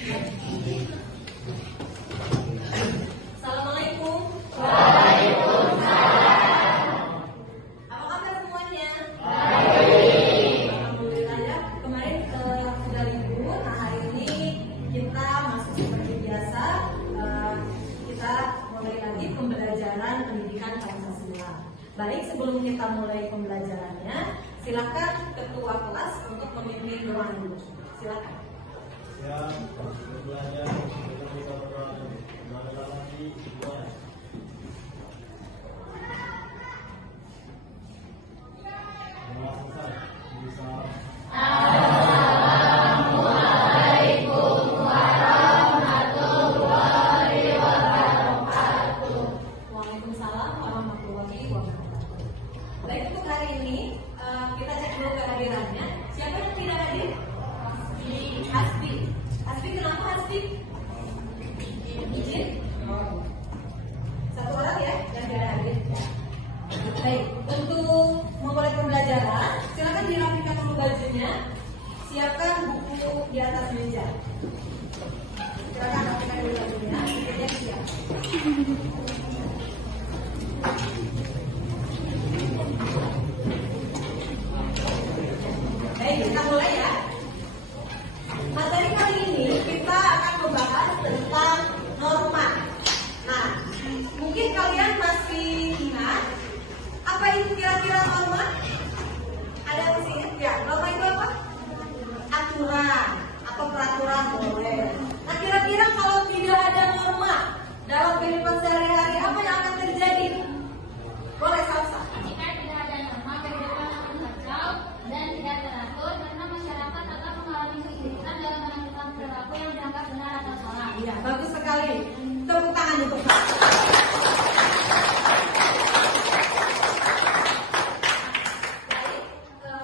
Assalamualaikum. Apa kabar semuanya? Alhamdulillah ya. Kemarin sudah libur. Nah, hari ini kita masih seperti biasa. Kita mulai lagi pembelajaran pendidikan Pancasila. Baik, sebelum kita mulai pembelajarannya, silakan ketua kelas untuk memimpin ruangan dulu. Silakan. Ya, belajar kita berdoa lagi dua. Selesai. Bisa. Waalaikumsalam warahmatullahi wabarakatuh. Baik, untuk hari ini kita cek dulu kehadirannya. Siapa yang tidak hadir? Hasbi. Hasbi, kenapa Hasbi? Izin? Satu orang ya yang tidak hadir. Baik, untuk memulai pembelajaran, silakan dirapikan dulu bajunya. Siapkan buku di atas meja. Silakan rapikan dulu bajunya. Meja siap. Baik, kita mulai ya. Materi kali ini kita akan membahas tentang norma. Nah, mungkin kalian masih ingat apa itu kira-kira norma? Ada di sini? Ya, norma itu apa? Aturan atau peraturan boleh. Nah, kira-kira kalau tidak ada norma dalam kehidupan sehari-hari, apa yang akan terjadi? Boleh Salsa. Jika tidak ada norma, kehidupan akan kacau dan tidak teratur karena masyarakat akan mengalami kesulitan dalam menentukan perilaku yang dianggap benar atau salah. Iya, bagus sekali. Tepuk tangan untuk Pak. Baik,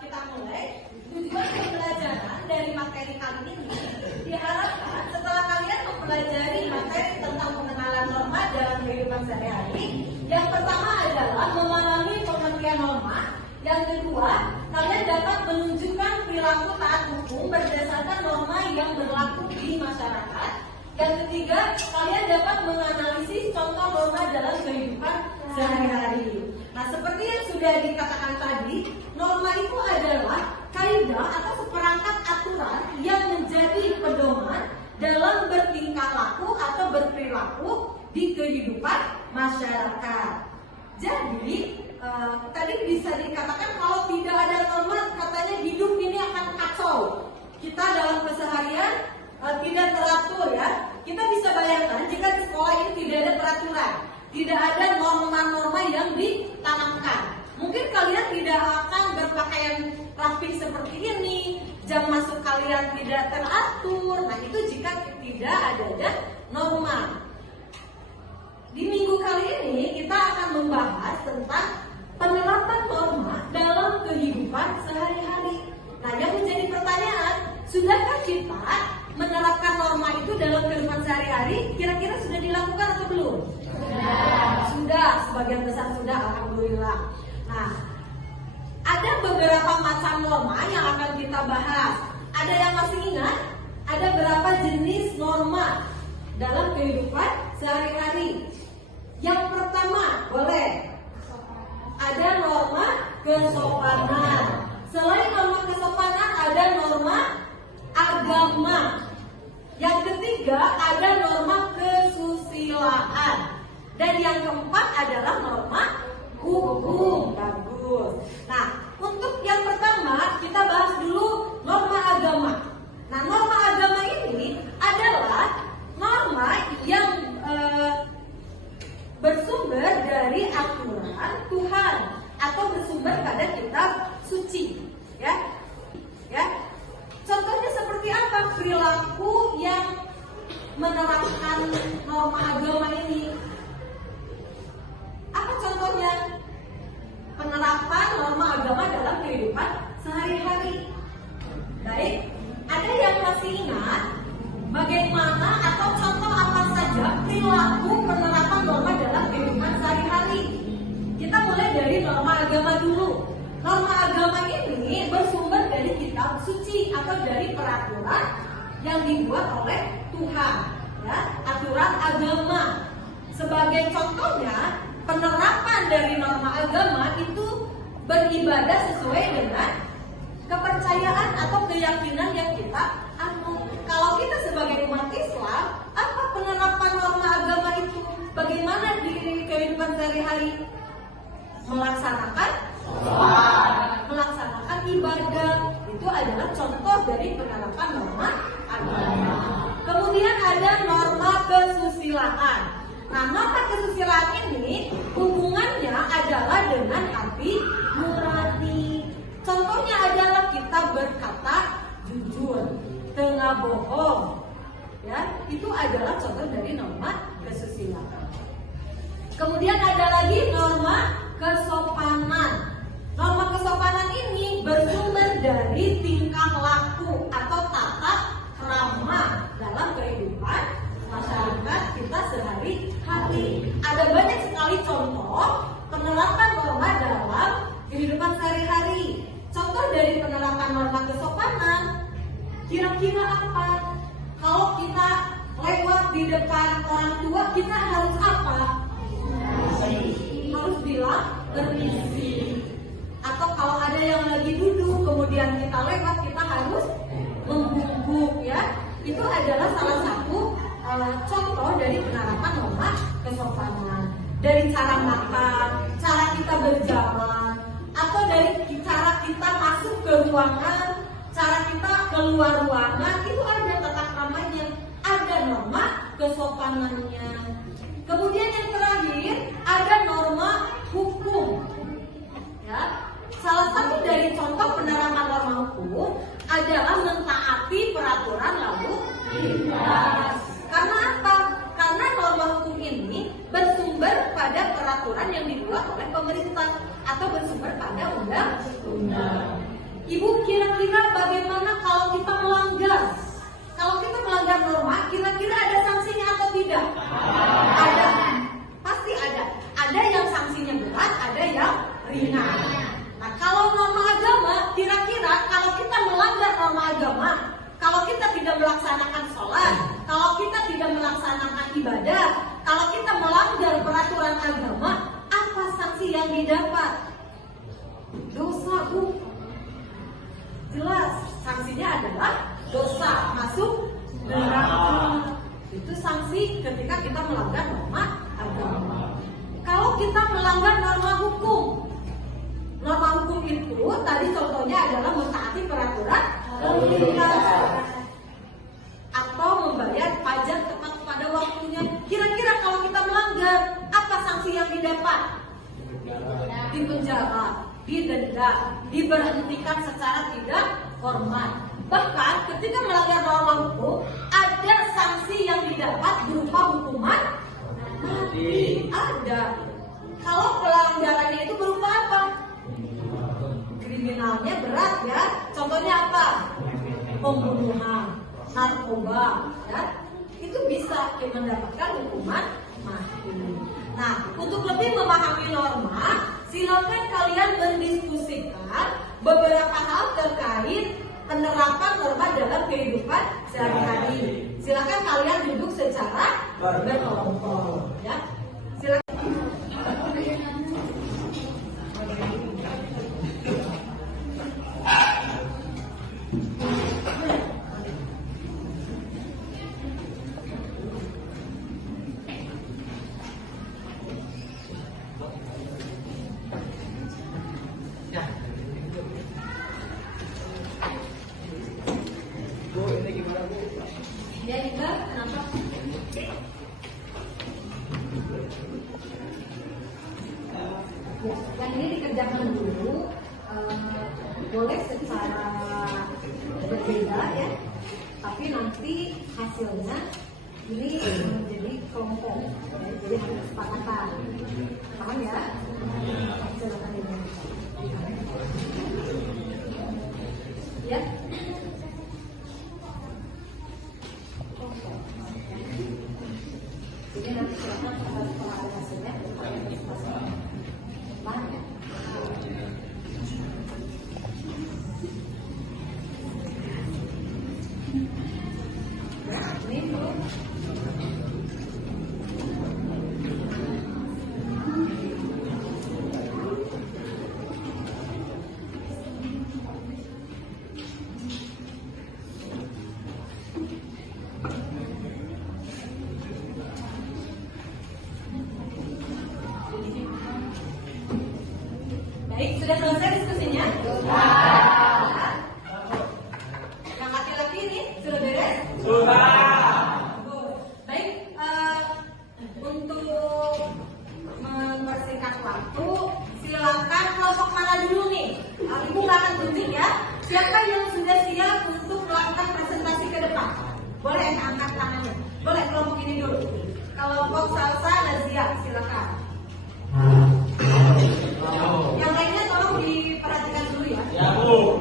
kita mulai. Tujuan pembelajaran dari materi kali ini diharapkan setelah kalian mempelajari materi tentang pengenalan norma dalam kehidupan sehari-hari, yang pertama adalah memahami pengertian norma. Yang kedua, kalian dapat menunjukkan perilaku taat hukum berdasarkan norma yang berlaku di masyarakat. Yang ketiga, kalian dapat menganalisis contoh norma dalam kehidupan sehari-hari. Nah, seperti yang sudah dikatakan tadi, norma itu adalah kaidah atau seperangkat aturan yang menjadi pedoman dalam bertingkah laku atau berperilaku di kehidupan masyarakat. Jadi, tadi bisa dikatakan kalau tidak ada norma, katanya hidup ini akan kacau. Kita dalam keseharian tidak teratur ya. Kita bisa bayangkan jika di sekolah ini tidak ada peraturan, tidak ada norma-norma yang ditanamkan. Mungkin kalian tidak akan berpakaian rapi seperti ini, jam masuk kalian tidak teratur. Nah, itu jika tidak adanya norma. Di minggu kali ini kita akan membahas tentang penerapan norma dalam kehidupan sehari-hari. Nah, yang menjadi pertanyaan, sudahkah kita menerapkan norma itu dalam kehidupan sehari-hari? Kira-kira sudah dilakukan atau belum? Sudah, sebagian besar sudah, alhamdulillah. Nah, ada beberapa macam norma yang akan kita bahas. Ada yang masih ingat? Ada berapa jenis norma dalam kehidupan sehari-hari? Yang pertama, boleh. Ada norma kesopanan. Selain norma kesopanan, ada norma agama. Yang ketiga, ada norma kesusilaan. Dan yang keempat adalah norma hukum. Bagus. Nah, untuk yang pertama, kita bahas dulu norma agama. Nah, norma agama ini adalah norma yang bersumber dari aturan Tuhan atau bersumber pada kitab suci, ya. Contohnya seperti apa perilaku yang menerapkan norma agama ini? Apa contohnya? Penerapan norma agama dalam kehidupan sehari-hari. Baik, ada yang masih ingat bagaimana atau contoh apa saja perilaku penerapan norma dalam kehidupan sehari-hari? Kita mulai dari norma agama dulu. Norma agama ini bersumber dari kitab suci atau dari peraturan yang dibuat oleh Tuhan, ya, aturan agama. Sebagai contohnya, penerapan dari norma agama itu beribadah sesuai dengan kepercayaan atau keyakinan yang kita anut. Kalau kita sebagai umat Islam, apa penerapan norma agama itu? Bagaimana di kehidupan sehari-hari? Melaksanakan melaksanakan ibadah. Itu adalah contoh dari penerapan norma agama. Kemudian ada norma kesusilaan. Nah, norma kesusilaan ini hubungannya adalah dengan hati nurani. Contohnya adalah kita berkata jujur, tengah bohong. Ya, itu adalah contoh dari norma kesusilaan. Kemudian ada lagi norma kesopanan. Norma kesopanan ini bersumber dari tingkah laku atau tata krama dalam kehidupan masyarakat kita sehari-hari. Ada banyak sekali contoh penerapan norma dalam kehidupan sehari-hari. Contoh dari penerapan norma kesopanan, kira-kira apa? Kalau kita lewat di depan orang tua, kita harus apa? Harus bilang permisi. Atau kalau ada yang lagi duduk, kemudian kita lewat, kita harus membungkuk, ya. Itu adalah salah satu contoh dari penerapan norma kesopanan. Dari cara makan, cara kita berjalan, atau dari cara kita masuk ke ruangan, cara kita keluar ruangan, itu ada tata kramanya, ada norma kesopanannya. Kemudian yang terakhir ada norma hukum. Ya, salah satu dari contoh penerapan norma hukum adalah mentaati peraturan lalu lintas. Karena apa? Karena norma hukum ini bersumber pada peraturan yang dibuat oleh pemerintah atau bersumber pada undang-undang. Ibu, kira-kira bagaimana kalau kita melanggar? Kalau kita melanggar norma, kira-kira ada sanksinya atau tidak? Ada. Pasti ada. Ada yang sanksinya berat, ada yang ringan. Nah, kalau norma agama, kira-kira kalau kita melanggar norma agama, kalau kita tidak melaksanakan sholat, kalau kita tidak melaksanakan ibadah, kalau kita melanggar peraturan agama, apa sanksi yang didapat? Dosa, Bu. Jelas, sanksinya adalah dosa, masuk neraka. Itu sanksi ketika kita melanggar norma agama. Kalau kita melanggar norma hukum, norma hukum itu tadi contohnya adalah mentaati peraturan lalu lintas atau membayar pajak tepat pada waktunya. Kira-kira kalau kita melanggar, apa sanksi yang didapat? Dipenjara, didenda, diberhentikan secara tidak hormat. Bahkan ketika melanggar norma hukum, ada sanksi yang didapat berupa hukuman mati. Ada. Kalau pelanggarannya itu berupa apa? Kriminalnya berat, ya. Contohnya apa? Pembunuhan, narkoba, ya. Itu bisa mendapatkan hukuman mati. Nah, untuk lebih memahami norma, silakan kalian berdiskusikan beberapa hal terkait penerapan norma dalam kehidupan sehari-hari. Silakan kalian duduk secara berkelompok, ya. Silakan. Ya, Ika, kenapa? Yang ini dikerjakan dulu, boleh secara berbeda, ya. Tapi nanti hasilnya ini menjadi kelompok, ya. Jadi harus kesepakatan. Paham, ya? Silakan ini. Ya. Jadi nanti silakan setelah ada hasilnya banyak. Ini Siapa yang sudah siap untuk melakukan presentasi ke depan? Boleh angkat tangannya. Boleh kelompok ini dulu. Kelompok Salsa dan Zia, silakan. Yang lainnya tolong diperhatikan dulu ya. Ya, Bu.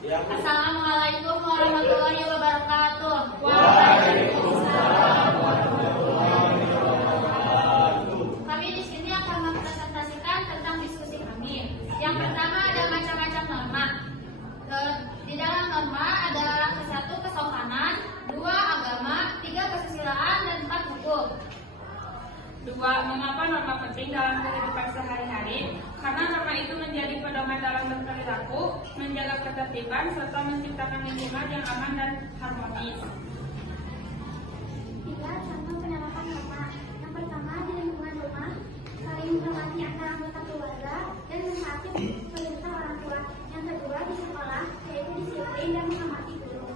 Ya, Bu. Assalamualaikum warahmatullahi wabarakatuh. Kami di sini akan mempresentasikan tentang diskusi kami. Yang pertama ada macam-macam norma. Di dalam norma ada satu kesopanan, dua agama, tiga kesusilaan, dan empat hukum. 2. Mengapa norma penting dalam kehidupan sehari-hari? Karena norma itu menjadi pedoman dalam berperilaku, menjaga ketertiban, serta menciptakan lingkungan yang aman dan harmonis. 3. Contoh penerapan norma. Yang pertama, di lingkungan rumah, saling menghormati antara anggota keluarga dan mentaati perintah orang tua. Yang kedua, di sekolah, yaitu disiplin dan menghormati guru.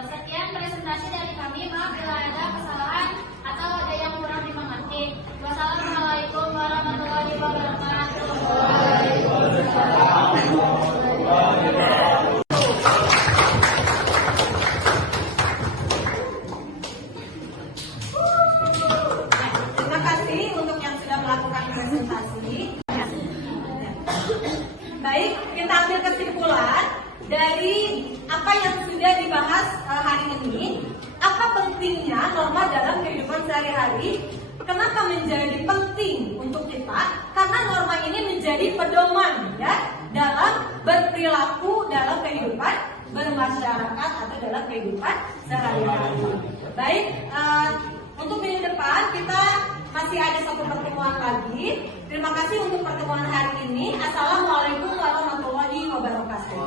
Sekian presentasi dari kami. Maaf bila ada kesalahan atau ada yang kurang dimengerti. Wassalamualaikum warahmatullahi wabarakatuh. Terima kasih untuk yang sudah melakukan presentasi. Baik, kita ambil kesimpulan dari apa yang sudah dibahas hari ini. Apa pentingnya norma dalam kehidupan sehari-hari? Kenapa menjadi penting untuk kita? Karena norma ini menjadi pedoman ya dalam berperilaku dalam kehidupan bermasyarakat atau dalam kehidupan sehari-hari. Baik, untuk minggu depan kita masih ada satu pertemuan lagi. Terima kasih untuk pertemuan hari ini. Assalamualaikum warahmatullahi wabarakatuh.